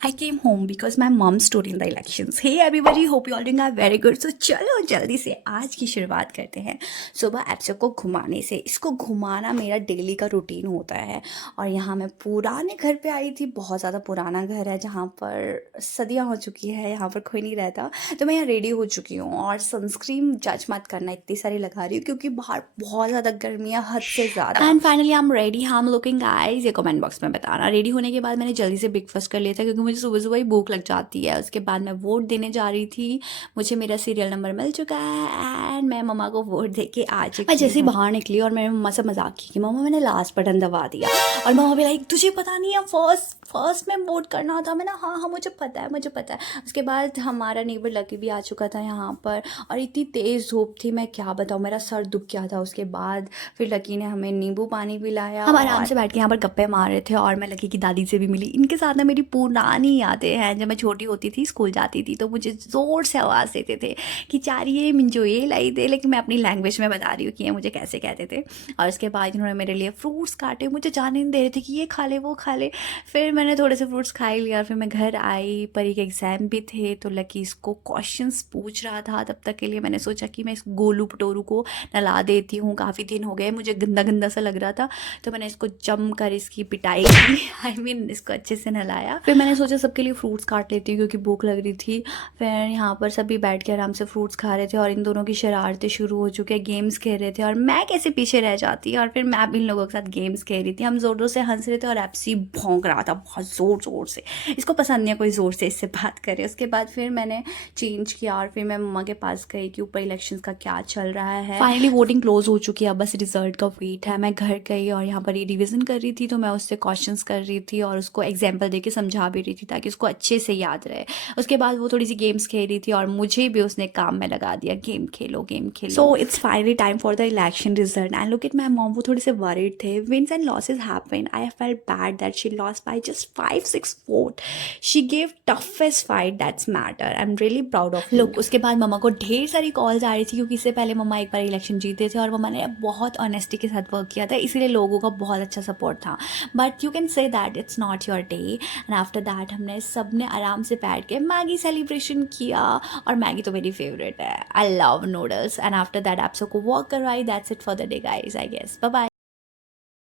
I came home because my mom stood in the elections. Hey everybody, hope you all doing are very good. So चलो जल्दी से आज की शुरुआत करते हैं सुबह एप्सो को घुमाने से। इसको घुमाना मेरा डेली का रूटीन होता है। और यहाँ मैं पुराने घर पे आई थी, बहुत ज़्यादा पुराना घर है जहाँ पर सदियाँ हो चुकी है, यहाँ पर कोई नहीं रहता। तो मैं यहाँ रेडी हो चुकी हूँ और सनस्क्रीन जज मत करना इतनी सारी लगा रही हूँ क्योंकि बाहर बहुत ज़्यादा गर्मी है, हद से ज़्यादा। And finally I am ready, how am looking guys, ये कमेंट बॉक्स में बताना। रेडी होने के बाद मैंने जल्दी से ब्रेकफास्ट कर लिया था क्योंकि मुझे सुबह सुबह ही भूख लग जाती है। उसके बाद मैं वोट देने जा रही थी, मुझे मेरा सीरियल नंबर मिल चुका है एंड मैं मम्मा को वोट दे के आ चुकी। मैं जैसे ही बाहर निकली और मैंने मम्मा से मजाक की कि मम्मा मैंने लास्ट बटन दबा दिया, और मम्मा भी लाइक तुझे पता नहीं है फर्स्ट में वोट करना था। मैंने हाँ हाँ मुझे पता है, मुझे पता है। उसके बाद हमारा नेबर लकी भी आ चुका था यहाँ पर, और इतनी तेज़ धूप थी मैं क्या बताऊँ, मेरा सर दुख गया था। उसके बाद फिर लकी ने हमें नींबू पानी पिलाया, हम आराम से बैठ के यहाँ पर गप्पे मार रहे थे। और मैं लकी की दादी से भी मिली, इनके साथ ना मेरी पुरानी यादें हैं। जब मैं छोटी होती थी, स्कूल जाती थी, तो मुझे ज़ोर से आवाज़ देते थे कि चारिये मिंजो ये लाई दे, लेकिन मैं अपनी लैंग्वेज में बता रही हूँ कि ये मुझे कैसे कहते थे। और उसके बाद इन्होंने मेरे लिए फ्रूट्स काटे, मुझे जाने नहीं दे रहे थे कि ये खा ले वो खा ले। फिर मैंने थोड़े से फ्रूट्स खा ही लिया और फिर मैं घर आई। परी के एग्ज़ाम भी थे तो लकी इसको क्वेश्चंस पूछ रहा था। तब तक के लिए मैंने सोचा कि मैं इस गोलू पटोरू को नला देती हूँ, काफ़ी दिन हो गए, मुझे गंदा गंदा सा लग रहा था। तो मैंने इसको जम कर इसकी पिटाई की, आई मीन इसको अच्छे से नहलाया। फिर मैंने सोचा सबके लिए फ्रूट्स काट लेती हूँ क्योंकि भूख लग रही थी। फिर यहाँ पर सभी बैठ के आराम से फ्रूट्स खा रहे थे और इन दोनों की शरारतें शुरू हो चुकी है, गेम्स खेल रहे थे और मैं कैसे पीछे रह जाती। और फिर मैं इन लोगों के साथ गेम्स खेल रही थी, हम ज़ोर ज़ोर से हंस रहे थे और एप्सी भौंक रहा था बहुत ज़ोर ज़ोर से। इसको पसंद नहीं है कोई ज़ोर से इससे बात करे। उसके बाद फिर मैंने चेंज किया और फिर मैं मम्मा के पास गई कि ऊपर इलेक्शंस का क्या चल रहा है। फाइनली वोटिंग क्लोज हो चुकी है, अब बस रिजल्ट का वेट है। मैं घर गई और यहाँ पर ये रिविज़न कर रही थी, तो मैं उससे क्वेश्चंस कर रही थी और उसको एग्जाम्पल दे के समझा भी रही थी ताकि उसको अच्छे से याद रहे। उसके बाद वो थोड़ी सी गेम्स खेल रही थी और मुझे भी उसने काम में लगा दिया, गेम खेलो गेम खेलो। So it's finally time for the election result and look at my mom, वो थोड़े से वरीड थे। Wins and losses happen, I felt bad that she lost by just 5-6 vote. She gave toughest fight, that's matter, I am really proud of you. Look उसके बाद मम्मा को ढेर सारी calls आ रही थी क्योंकि इससे पहले मम्मा एक बार इलेक्शन जीते थे और मम्मा ने बहुत ऑनेस्टी के साथ वर्क किया था, इसीलिए लोगों का बहुत अच्छा सपोर्ट था। But you can say that it's not your day. And after that हमने सब ने आराम से बैठ के मैगी सेलिब्रेशन किया, और मैगी तो मेरी फेवरेट है, I love noodles. And after that आप सबको वॉक करवाई। That's it for the day guys, I guess. Bye bye.